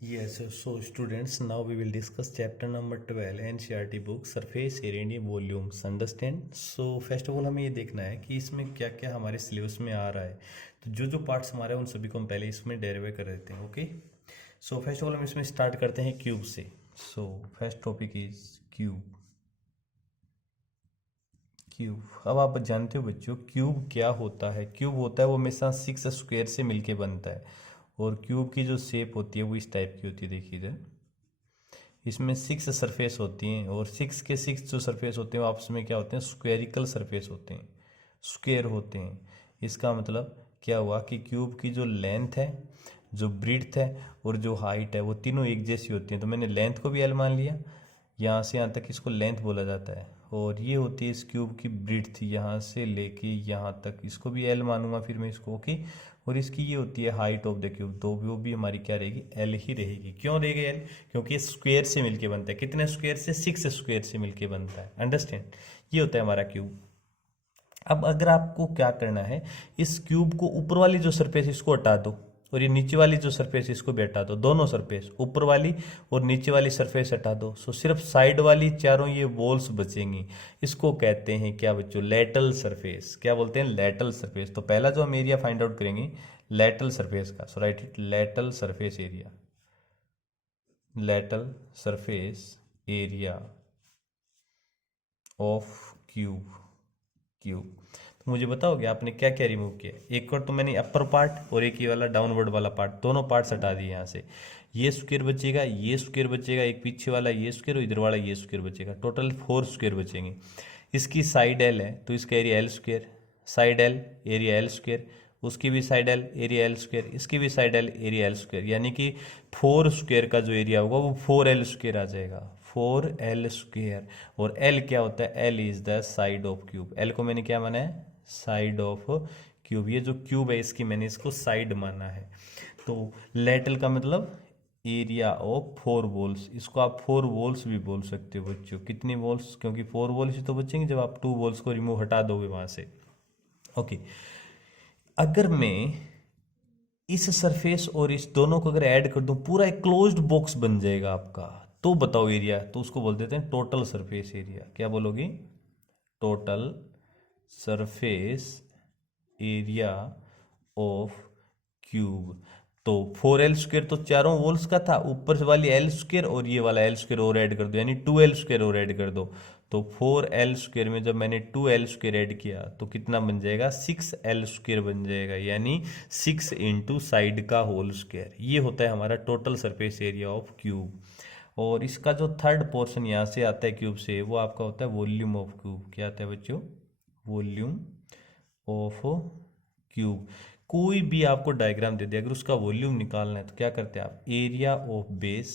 Yes, so students, now we will discuss chapter number 12 NCERT book surface area and volumes. Understand? So first of all हमें ये देखना है कि इसमें क्या क्या हमारे सिलेबस में आ रहा है। तो जो जो पार्ट्स हमारे उन सभी को हम पहले इसमें डेरिवे कर देते हैं। Okay, so first of all हम इसमें स्टार्ट करते हैं क्यूब से। So first topic is cube. Cube, अब आप जानते हो बच्चों क्यूब क्या होता है। क्यूब होता है वो हमेशा 6 स्क्वायर से मिलके बनता है, और क्यूब की जो शेप होती है वो इस टाइप की होती है। देखिए इधर इसमें 6 सरफेस होती हैं, और 6 के 6 जो सरफेस होते हैं वो आपस में क्या होते हैं, स्क्वेरिकल सरफेस होते हैं, स्क्वेयर होते हैं। इसका मतलब क्या हुआ कि क्यूब की जो लेंथ है, जो ब्रीड्थ है और जो हाइट है वो तीनों एक जैसी होती हैं। तो मैंने लेंथ को भी एल मान लिया, यहाँ से यहाँ तक इसको लेंथ बोला जाता है, और ये होती है इस क्यूब की ब्रीड्थ, यहाँ से लेके यहाँ तक इसको भी एल मानूंगा फिर मैं इसको। ओके, और इसकी ये होती है हाइट ऑफ द क्यूब, तो वो भी हमारी क्या रहेगी, एल ही रहेगी। क्यों रहेगी एल? क्योंकि ये स्क्वायर से मिलके बनता है। कितने स्क्वायर से? 6 स्क्वायर से मिलके बनता है। अंडरस्टैंड? ये होता है हमारा क्यूब। अब अगर आपको क्या करना है, इस क्यूब को ऊपर वाली जो सरफेस इसको हटा दो, और ये नीचे वाली जो सरफेस इसको भी हटा दो। दोनों सरफेस, ऊपर वाली और नीचे वाली सरफेस हटा दो, सो सिर्फ साइड वाली चारों ये वॉल्स बचेंगी। इसको कहते हैं क्या बच्चों, लेटरल सरफेस। क्या बोलते हैं? Lateral surface. तो पहला जो हम एरिया फाइंड आउट करेंगे लेटरल सरफेस का, so write it, lateral surface area, lateral surface area of cube. Cube, तो मुझे बताओगे आपने क्या क्या रिमूव किया? एक और तो मैंने अपर पार्ट और एक ये वाला डाउनवर्ड वाला पार्ट, दोनों पार्ट्स हटा दिए यहाँ से। ये स्क्वायर बचेगा, ये स्क्वायर बचेगा, एक पीछे वाला ये स्क्वायर और इधर वाला ये स्क्वायर बचेगा। टोटल 4 स्क्वायर बचेंगे। इसकी साइड एल है तो इसका area L square, side L area L square, उसकी भी side L area L square, इसकी भी side L area L square, यानी कि 4 स्क्वायर का जो एरिया होगा वो 4 L स्क्वायर आ जाएगा। 4 L स्क्वायर। और एल क्या होता है? L is the side of cube. L को मैंने क्या माना है? Side of cube. ये जो क्यूब है इसकी मैंने इसको साइड माना है। तो लेटरल का मतलब एरिया ऑफ 4 वॉल्स। इसको आप 4 वॉल्स भी बोल सकते हो बच्चों। कितनी वॉल्स? क्योंकि 4 वॉल्स ही तो बचेंगे जब आप 2 वॉल्स को रिमूव हटा दोगे वहां से। ओके, अगर मैं इस सरफेस और इस दोनों को अगर ऐड कर दूं, पूरा एक क्लोज्ड बॉक्स बन जाएगा आपका। तो बताओ एरिया, तो उसको बोल देते हैं टोटल सरफेस एरिया। क्या बोलोगी? Total surface area of cube. तो 4 L स्क्वायर तो चारों वॉल्स का था, ऊपर से वाली एल स्क्वायर और ये वाला एल स्क्वायर और ऐड कर दो, यानी 2 L स्क्वायर और ऐड कर दो। तो 4 L स्क्वायर में जब मैंने 2 L स्क्वायर ऐड किया तो कितना बन जाएगा? 6 L स्क्वायर बन जाएगा, यानी 6 इंटू साइड का होल स्क्वायर। ये होता है हमारा total surface area of cube. और इसका जो थर्ड पोर्शन यहाँ से आता है क्यूब से, वो आपका होता है वॉल्यूम ऑफ क्यूब। क्या आता है बच्चों? Volume of cube. कोई भी आपको डायग्राम दे दे, अगर उसका वॉल्यूम निकालना है तो क्या करते हैं आप? एरिया ऑफ बेस,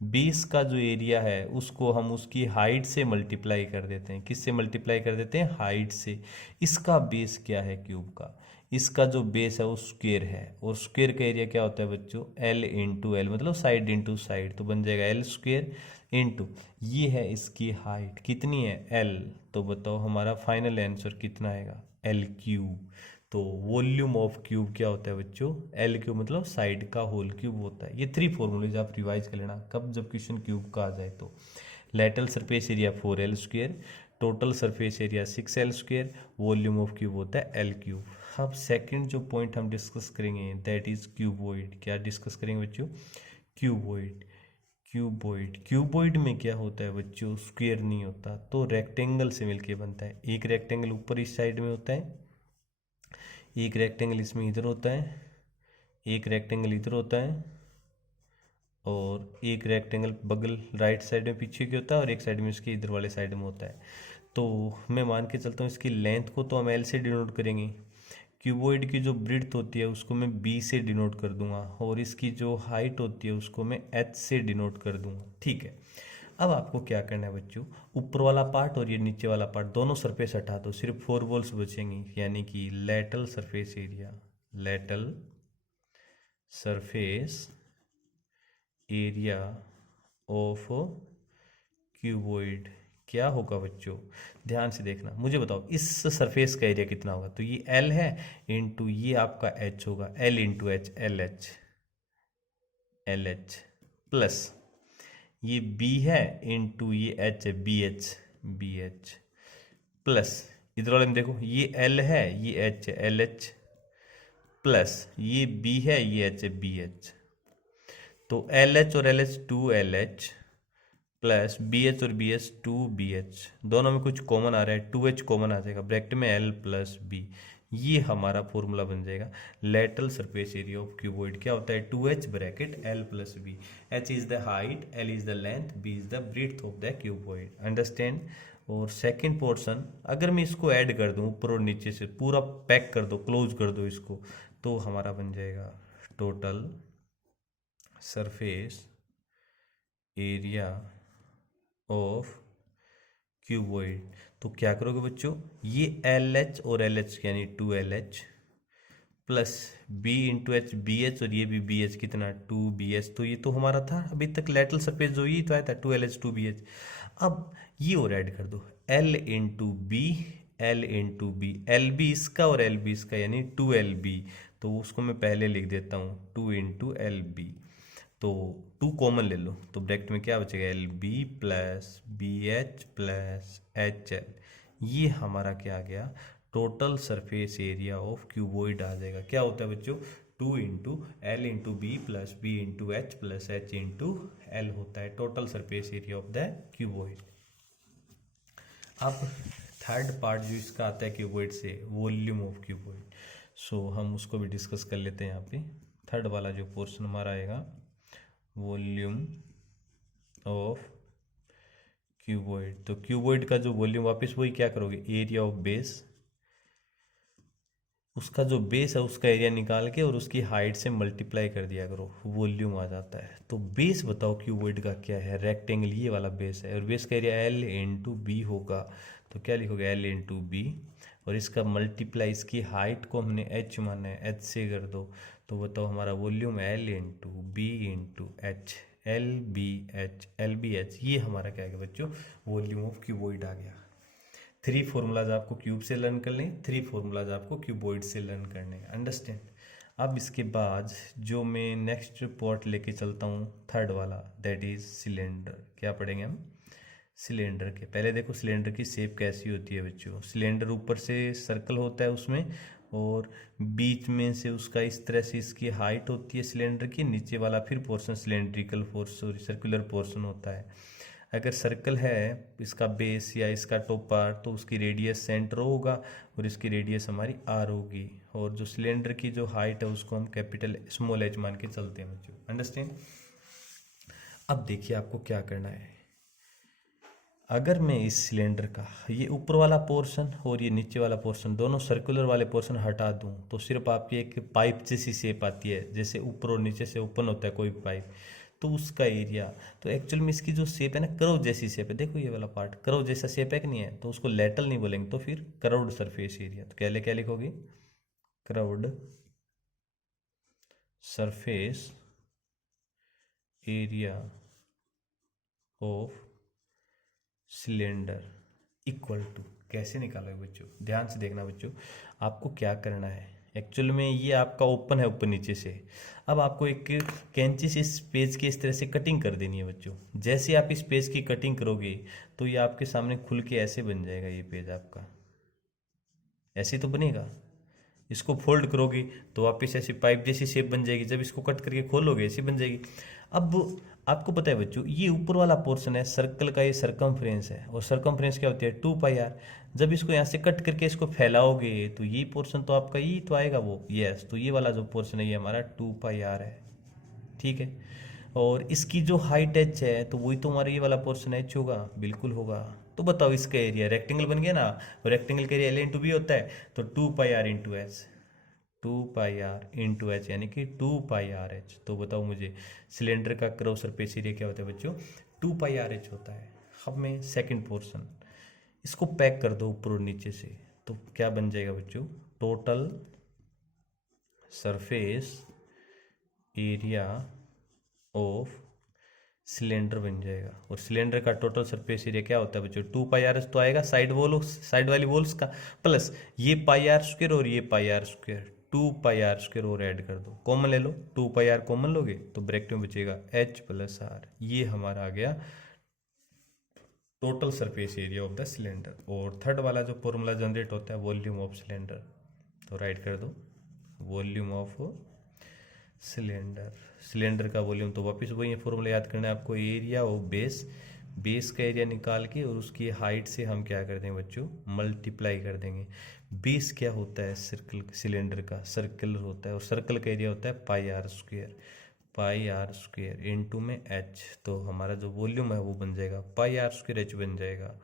बेस का जो एरिया है उसको हम उसकी हाइट से मल्टीप्लाई कर देते हैं। किससे मल्टीप्लाई कर देते हैं? हाइट से। इसका बेस क्या है क्यूब का? इसका जो बेस है वो स्क्वेयर है, और स्क्वेयर का एरिया क्या होता है बच्चों? एल इंटू एल, मतलब साइड इंटू साइड, तो बन जाएगा एल स्क्वेयर इंटू, ये है इसकी हाइट कितनी है? एल। तो बताओ हमारा फाइनल आंसर कितना आएगा? L cube. तो वॉल्यूम ऑफ क्यूब क्या होता है बच्चों? एल क्यूब, मतलब साइड का होल क्यूब होता है। ये 3 फॉर्मूलेज आप रिवाइज कर लेना कब जब क्वेश्चन क्यूब का आ जाए तो। Lateral surface area 4 L square, total surface area 6 L square, volume of cube होता है एल क्यूब। अब सेकंड जो पॉइंट हम डिस्कस करेंगे दैट इज क्यूबॉइड। क्या डिस्कस करेंगे बच्चों? क्यूबॉइड। क्यूबॉइड, क्यूबॉइड में क्या होता है बच्चों? स्क्वायर नहीं होता, तो रेक्टेंगल से मिलके बनता है। एक रेक्टेंगल ऊपर इस साइड में होता है, एक रेक्टेंगल इसमें इधर होता है, एक रेक्टेंगल इधर होता है, और एक रेक्टेंगल बगल राइट साइड में पीछे की होता है, और एक साइड में इसके इधर वाले साइड में होता है। तो मैं मान के चलता हूँ इसकी लेंथ को तो हम एल से डिनोट करेंगे, क्यूबॉइड की जो ब्रीड्थ होती है उसको मैं बी से डिनोट कर दूंगा, और इसकी जो हाइट होती है उसको मैं एच से डिनोट कर दूंगा। ठीक है, अब आपको क्या करना है बच्चों? ऊपर वाला पार्ट और ये नीचे वाला पार्ट दोनों सरफेस हटा दो, सिर्फ 4 वॉल्स बचेंगी, यानी कि lateral surface area, lateral surface area of cuboid क्या होगा बच्चों? ध्यान से देखना, मुझे बताओ इस सरफेस का एरिया कितना होगा? तो ये एल है इंटू ये आपका एच होगा, L into h, L H. L H plus ये बी है इंटू ये एच है बी एच प्लस इधर वाले में देखो ये एल है ये एच है एल एच प्लस ये बी है ये एच है बी एच। तो एल एच और L H two L H plus B H और B H two B H, दोनों में कुछ कॉमन आ रहा है, टू एच कॉमन आ जाएगा, ब्रैकेट में एल प्लस बी। ये हमारा फॉर्मूला बन जाएगा lateral surface area of cuboid. क्या होता है? Two h bracket l plus B. H is the height, l is the length, b is the breadth of the cuboid. Understand. और second portion अगर मैं इसको ऐड कर दूं ऊपर और नीचे से, पूरा पैक कर दो, क्लोज कर दो इसको, तो हमारा बन जाएगा total surface area of cuboid. तो क्या करोगे बच्चों, ये एल एच और एल एच यानी two L H plus B into h b H और ये भी बी एच, कितना टू बी एच। तो ये तो हमारा था अभी तक लेटरल सरफेस जो ये तो आया था two L H two B h. अब ये और ऐड कर दो l into b, l into b, l b इसका और एल बी इसका यानी टू एल बी। तो उसको मैं पहले लिख देता हूँ टू इंटू एल बी। तो टू कॉमन ले लो तो ब्रैकेट में क्या बचेगा L B plus B H plus H L. ये हमारा क्या आ गया total surface area of cuboid आ जाएगा। क्या होता है बच्चों, two into L into B plus B into H plus H into L होता है total surface area of the cuboid. अब थर्ड पार्ट जो इसका आता है क्यूबॉइड से, वॉल्यूम ऑफ क्यूबॉइड। सो हम उसको भी डिस्कस कर लेते हैं यहाँ पे। थर्ड वाला जो पोर्शन हमारा आएगा वॉल्यूम ऑफ क्यूबॉइड। तो क्यूबॉइड का जो वॉल्यूम, वापस वही क्या करोगे, एरिया ऑफ बेस, उसका जो बेस है उसका एरिया निकाल के और उसकी हाइट से मल्टीप्लाई कर दिया करो, वॉल्यूम आ जाता है। तो बेस बताओ क्यूबॉइड का क्या है, रेक्टेंगल ये वाला बेस है और बेस का एरिया एल इंटू बी होगा। तो क्या लिखोगे एल इंटू बी और इसका मल्टीप्लाई, इसकी हाइट को हमने एच माना है, एच से कर दो। तो बताओ हमारा volume l into b into h, l b h, l b h. ये हमारा क्या है बच्चों, वॉल्यूम ऑफ क्यूबॉइड आ गया। थ्री फॉर्मूलाज आपको क्यूब से लर्न कर लें, थ्री फॉर्मूलाज आपको क्यूबॉइड से लर्न करने हैं। अंडरस्टैंड। अब इसके बाद जो मैं नेक्स्ट पार्ट लेके चलता हूँ थर्ड वाला, दैट इज सिलेंडर। क्या पढ़ेंगे हम सिलेंडर के। पहले देखो सिलेंडर की शेप कैसी होती है बच्चों। सिलेंडर ऊपर से सर्कल होता है उसमें और बीच में से उसका इस तरह से इसकी हाइट होती है सिलेंडर की, नीचे वाला फिर portion cylindrical sorry circular portion होता है। अगर सर्कल है इसका बेस या इसका टॉप पार्ट तो उसकी रेडियस सेंटर होगा और इसकी रेडियस हमारी आर होगी और जो सिलेंडर की जो हाइट है उसको हम कैपिटल स्मॉल एच मान के चलते हैं बच्चों। अंडरस्टैंड। अब देखिए आपको क्या करना है। अगर मैं इस सिलेंडर का ये ऊपर वाला पोर्शन और ये नीचे वाला पोर्शन दोनों सर्कुलर वाले पोर्शन हटा दूं तो सिर्फ आपकी एक पाइप जैसी शेप आती है, जैसे ऊपर और नीचे से ओपन होता है कोई पाइप, तो उसका एरिया। तो एक्चुअल में इसकी जो शेप है ना कर्व जैसी शेप है, देखो ये वाला पार्ट कर्व जैसा शेप है कि नहीं है, तो उसको लेटरल नहीं बोलेंगे तो फिर कर्व्ड सरफेस एरिया। तो क्या लिखोगे, curved surface area of cylinder equal to, कैसे निकालोगे बच्चों, ध्यान से देखना बच्चों। आपको क्या करना है, एक्चुअल में ये आपका ओपन है ऊपर नीचे से। अब आपको एक कैंची से इस पेज की इस तरह से कटिंग कर देनी है बच्चों। जैसे आप इस पेज की कटिंग करोगे तो ये आपके सामने खुल के ऐसे बन जाएगा, ये पेज आपका ऐसे तो बनेगा। इसको फोल्ड करोगे तो वापस ऐसी पाइप जैसी शेप बन जाएगी, जब इसको कट करके खोलोगे ऐसी बन जाएगी। अब आपको पता है बच्चों ये ऊपर वाला पोर्शन है सर्कल का, ये सरकमफ्रेंस है और सरकमफ्रेंस क्या होती है 2πr। जब इसको यहाँ से कट करके इसको फैलाओगे तो ये पोर्शन तो आपका ये तो आएगा वो, यस। तो ये वाला जो पोर्शन है ये हमारा 2πr है, ठीक है। और इसकी जो हाइट एच है तो वही तो हमारा ये वाला पोर्शन एच होगा, बिल्कुल होगा। तो बताओ इसका एरिया, रेक्टेंगल बन गया ना, और रेक्टेंगल का एरिया एल इंटू बी होता है, तो 2πr into H, 2πr into H यानी कि 2πrh। तो बताओ मुझे सिलेंडर का कर्व सरफेस एरिया क्या होता है बच्चों, 2πrh होता है। अब मैं सेकंड पोर्शन इसको पैक कर दो ऊपर और नीचे से, तो क्या बन जाएगा बच्चों, total surface area of cylinder बन जाएगा। और सिलेंडर का टोटल सरफेस एरिया क्या होता है बच्चों, 2πr तो आएगा साइड वॉल, साइड वाली वॉल्स का, प्लस ये πr स्क्वायर और ये πr square, two pi are square और ऐड कर दो, कॉमन ले लो, टू पाई आर कॉमन लोगे तो ब्रैकेट में बचेगा एच प्लस आर। ये हमारा आ गया total surface area of the cylinder. और थर्ड वाला जो फॉर्मूला जनरेट होता है वॉल्यूम ऑफ सिलेंडर, तो राइट कर दो वॉल्यूम ऑफ सिलेंडर। सिलेंडर का वॉल्यूम तो वापस वही फॉर्मूला याद करना है आपको, एरिया ऑफ बेस, बेस का एरिया निकाल के और उसकी हाइट से हम क्या कर देंगे बच्चों, मल्टीप्लाई कर देंगे। बेस क्या होता है सर्कल, सिलेंडर का सर्कल होता है और सर्कल का एरिया होता है pi are square, pi are square into में एच। तो हमारा जो वॉल्यूम है वो बन जाएगा पाई आर स्क्वायर एच बन जाएगा।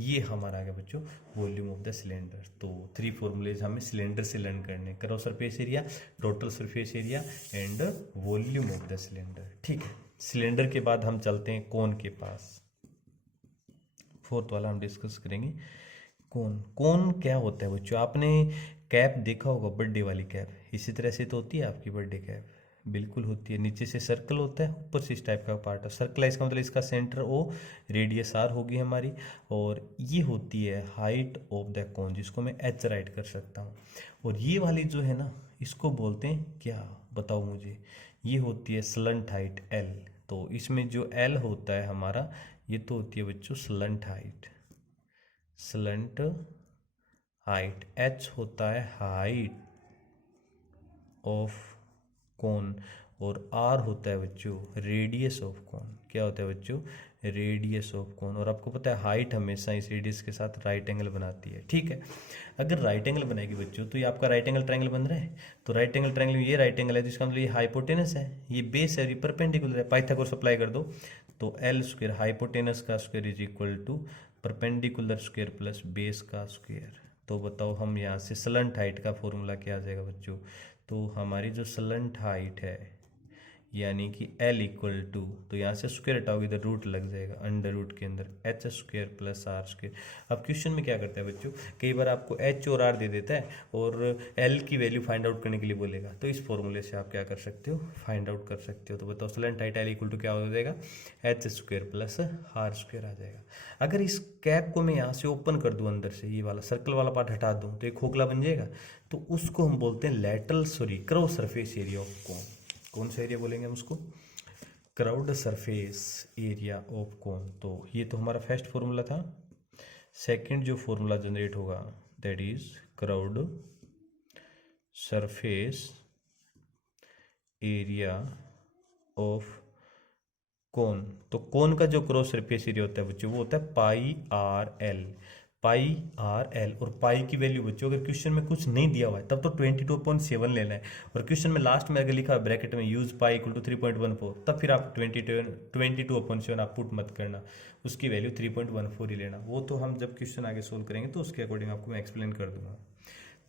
ये हमारा आ गया बच्चों वॉल्यूम ऑफ द सिलेंडर। तो थ्री फॉर्मूलेज हमें सिलेंडर से लर्न करने, करो surface area, total surface area and volume of the cylinder. ठीक है, सिलेंडर के बाद हम चलते हैं कोन के पास। फोर्थ वाला हम डिस्कस करेंगे कोन। कोन क्या होता है बच्चों, आपने कैप देखा होगा, बर्थडे वाली कैप, इसी तरह से तो होती है आपकी बर्थडे कैप, बिल्कुल होती है। नीचे से सर्कल होता है, ऊपर से इस टाइप का पार्ट है, सर्कल है इसका मतलब इसका सेंटर ओ, रेडियस आर होगी हमारी, और ये होती है हाइट ऑफ द कोन, जिसको मैं एच राइट कर सकता हूँ। और ये वाली जो है ना, इसको बोलते हैं क्या, बताओ मुझे, ये होती है स्लंट हाइट एल। तो इसमें जो एल होता है हमारा, ये तो होती है बच्चों slant height, slant height. H होता है हाइट ऑफ कोन और आर होता है बच्चों रेडियस ऑफ कोन। क्या होता है बच्चों, रेडियस ऑफ कोन। और आपको पता है हाइट हमेशा इस रेडियस के साथ राइट एंगल बनाती है। ठीक है, अगर राइट एंगल बनाएगी बच्चों तो ये आपका राइट एंगल ट्रायंगल बन रहा है, तो राइट एंगल ट्रायंगल ये राइट एंगल है, तो इसका मतलब ये हाइपोटेनस है, ये बेस है, ये परपेंडिकुलर है। पाइथागोरस अप्लाई कर दो तो एल स्क्वायर हाइपोटेनस का square is equal to perpendicular square plus base का स्क्वायर। तो बताओ हम यहाँ से स्लंट हाइट का फॉर्मूला क्या आ जाएगा बच्चों, तो हमारी जो स्लंट हाइट है यानी कि L इक्वल टू, तो यहाँ से स्क्वायर हटाओगे इधर रूट लग जाएगा, अंडर रूट के अंदर h square plus are square. अब क्वेश्चन में क्या करता है बच्चों, कई बार आपको एच और आर दे देता है और एल की वैल्यू फाइंड आउट करने के लिए बोलेगा, तो इस फॉर्मूले से आप क्या कर सकते हो, फाइंड आउट कर सकते हो। तो बताओ slant height L equal to क्या हो जाएगा, H square plus are square आ जाएगा। अगर इस कैप को मैं यहाँ से ओपन कर दूँ, अंदर से ये वाला सर्कल वाला पार्ट हटा दूँ तो एक खोखला बन जाएगा, तो उसको हम बोलते हैं lateral curve surface area of cone. कौन सा एरिया बोलेंगे हम उसको, curved surface area of cone. तो ये तो हमारा फर्स्ट फॉर्मूला था। सेकंड जो फॉर्मूला जनरेट होगा that is curved surface area of cone. तो कोन का जो क्रॉस सरफेस एरिया होता है बच्चों वो होता है पाई आर एल, पाई आर एल। और पाई की वैल्यू बच्चों अगर क्वेश्चन में कुछ नहीं दिया हुआ है तब तो 22.7 लेना है, और क्वेश्चन में लास्ट में अगर लिखा है ब्रैकेट में यूज पाई इक्वल टू 3.14, तब फिर आप 22.7 आप पुट मत करना, उसकी वैल्यू 3.14 ही लेना। वो तो हम जब क्वेश्चन आगे सोल्व करेंगे तो उसके अकॉर्डिंग आपको मैं एक्सप्लेन कर दूंगा।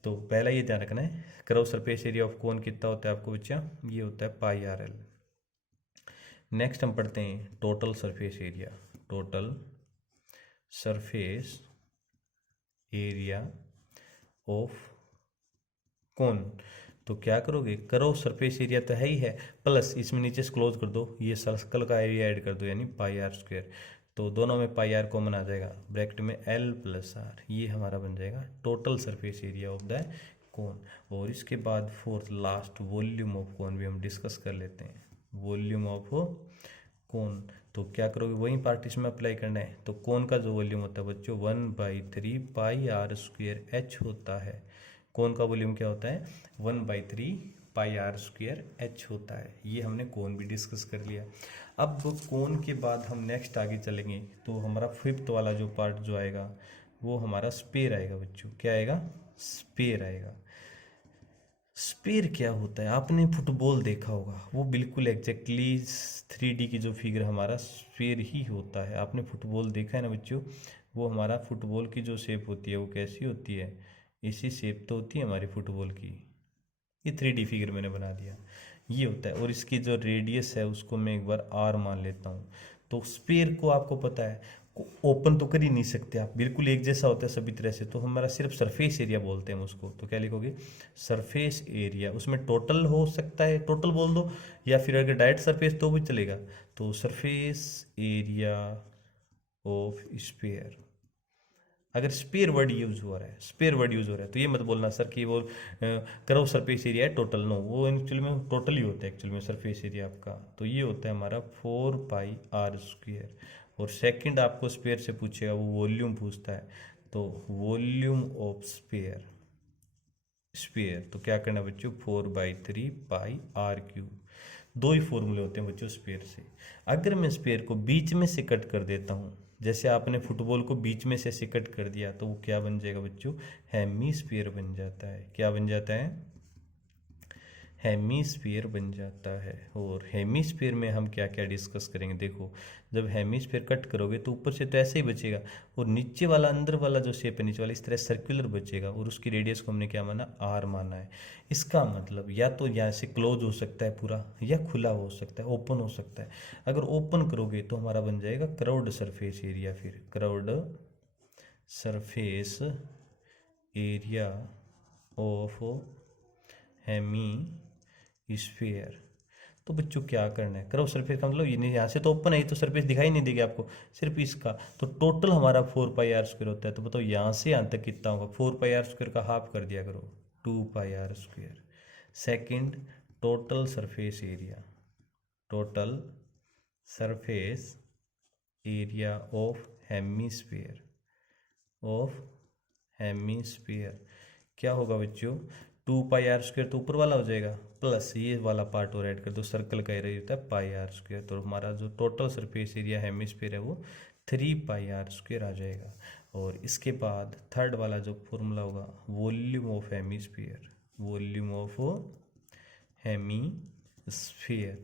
तो पहला ये ध्यान रखना है, curve surface area of cone कितना होता है आपको बच्चा, ये होता है पाई आर एल। नेक्स्ट हम पढ़ते हैं total surface area, total surface area of cone. तो क्या करोगे, कर्व सरफेस एरिया तो है ही है, प्लस इसमें नीचे से क्लोज कर दो, ये सर्कल का एरिया ऐड कर दो यानी पाई आर स्क्वायर। तो दोनों में पाई आर कॉमन आ जाएगा, ब्रैकेट में एल प्लस आर, ये हमारा बन जाएगा total surface area of the cone. और इसके बाद fourth last volume of cone भी हम डिस्कस कर लेते हैं, वॉल्यूम ऑफ कोन। तो क्या करोगे, वही पार्ट इसमें अप्लाई करना है। तो कोन का जो वॉल्यूम होता है बच्चों 1/3 पाई आर स्क्वायर एच होता है। कोन का वॉल्यूम क्या होता है, 1/3 पाई आर स्क्वायर एच होता है। ये हमने कोन भी डिस्कस कर लिया। अब कोन के बाद हम नेक्स्ट आगे चलेंगे, तो हमारा फिफ्थ वाला जो पार्ट जो आएगा वो हमारा स्पेयर आएगा बच्चों। क्या आएगा, स्पेयर आएगा। स्पेयर क्या होता है, आपने फुटबॉल देखा होगा, वो बिल्कुल एग्जैक्टली 3D की जो फिगर हमारा स्पेयर ही होता है। आपने फुटबॉल देखा है ना बच्चों, वो हमारा फुटबॉल की जो शेप होती है वो कैसी होती है, इसी शेप तो होती है हमारी फुटबॉल की। ये 3D फिगर मैंने बना दिया, ये होता है। और इसकी जो रेडियस है उसको मैं एक बार आर मान लेता हूँ। तो स्पेयर को आपको पता है ओपन तो कर ही नहीं सकते आप, बिल्कुल एक जैसा होता है सभी तरह से, तो हमारा सिर्फ सरफेस एरिया बोलते हैं उसको। तो क्या लिखोगे, सरफेस एरिया। उसमें टोटल हो सकता है, टोटल बोल दो, या फिर अगर डायरेक्ट सरफेस तो भी चलेगा। तो सरफेस एरिया ऑफ स्फीयर अगर स्पेयर वर्ड यूज हो रहा है, स्पेयर वर्ड यूज हो रहा है, तो ये मत बोलना सर कि वो कर्व सरफेस एरिया है टोटल, नो, वो एक्चुअली में टोटल ही होता है एक्चुअली में सरफेस एरिया आपका। तो ये होता है हमारा 4πr²। और सेकंड आपको स्पेयर से पूछेगा, वो वॉल्यूम पूछता है, तो वॉल्यूम ऑफ स्पेयर, स्पेयर तो क्या करना बच्चों, 4/3πr³। दो ही फॉर्मूले होते हैं बच्चों स्पेयर से। अगर मैं स्पेयर को बीच में से कट कर देता हूँ, जैसे आपने फुटबॉल को बीच में से कट कर दिया, तो वो क्या बन जाएगा बच्चों, हेमीस्फीयर बन जाता है। क्या बन जाता है, हेमीस्फीयर बन जाता है। और हेमीस्फीयर में हम क्या क्या डिस्कस करेंगे, देखो जब हेमीस्फीयर कट करोगे तो ऊपर से तो ऐसे ही बचेगा, और नीचे वाला अंदर वाला जो शेप है नीचे वाला इस तरह सर्कुलर बचेगा, और उसकी रेडियस को हमने क्या माना, आर माना है। इसका मतलब या तो यहाँ से क्लोज हो सकता है पूरा, या खुला हो सकता है, ओपन हो सकता है। अगर ओपन करोगे तो हमारा बन जाएगा कर्व्ड सरफेस एरिया, फिर curved surface area of hemisphere. तो बच्चों क्या करना है, कर्व सरफेस का मतलब ये नहीं, यहाँ से तो ओपन है, तो सरफेस दिखाई नहीं देगी आपको, सिर्फ इसका। तो टोटल हमारा 4πr² होता है, तो बताओ यहाँ से यहाँ तक कितना होगा, 4πr² का हाफ कर दिया करो, 2πr²। Second, total surface area, total surface area of hemisphere, of hemisphere क्या होगा बच्चों, 2πr² तो ऊपर वाला हो जाएगा, प्लस ये वाला पार्ट और ऐड कर दो, सर्कल का एरिया होता है πr²। तो हमारा जो टोटल सरफेस एरिया हेमीस्फीयर है वो 3πr² आ जाएगा। और इसके बाद थर्ड वाला जो फॉर्मूला होगा, volume of hemisphere, volume of hemisphere.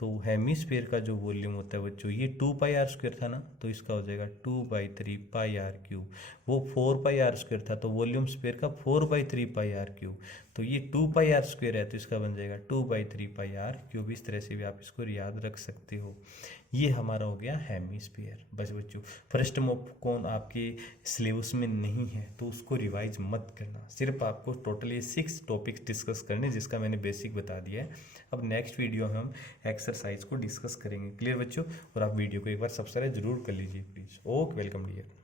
तो हेमीस्फीयर का जो वॉल्यूम होता है बच्चों, ये 2πr² था ना, तो इसका हो जाएगा 2/3πr³। वो 4πr² था, तो वॉल्यूम स्फीयर का 4/3πr³। तो ये 2πr² है, तो इसका बन जाएगा 2/3πr³। इस तरह से भी आप इसको याद रख सकते हो। ये हमारा हो गया हेमीस्फीयर। बस बच्चों, फर्स्ट मॉक कौन आपके सिलेबस में नहीं है तो उसको रिवाइज मत करना, सिर्फ आपको टोटली 6 टॉपिक्स डिस्कस करने, जिसका मैंने बेसिक बता दिया है। अब नेक्स्ट वीडियो में हम एक्सरसाइज को डिस्कस करेंगे। क्लियर बच्चों? और आप वीडियो को एक बार सब्सक्राइब जरूर कर लीजिए प्लीज़। Okay, welcome dear.